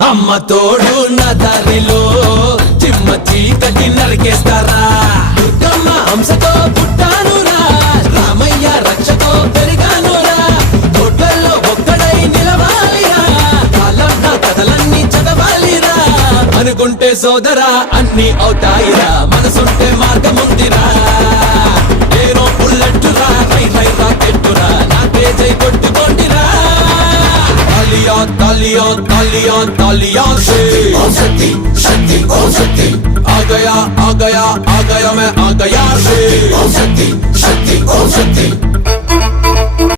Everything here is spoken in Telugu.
అమ్మ తోడు నా దారిలో చిమ్మ చీకటి నరికేస్తారా దుర్గమ్మ హంసతో పుట్టానురా రామయ్య రక్షతో పెరిగానురా కోట్లలో ఒక్కడై నిలవాలిరా కాలం నా కథలన్నీ చదవాలిరా అనుకుంటే సోదరా అన్ని అవుతాయిరా మనసుంటే మార్గముందిరా నేను బుల్లెట్టురా రై రై రాకెట్టురా నా తేజై కొట్టుకోండిరా तालियां तालियां तालियां से शक्ति शक्ति ओम शक्ति आ गया मैं आ गया से शक्ति शक्ति ओम शक्ति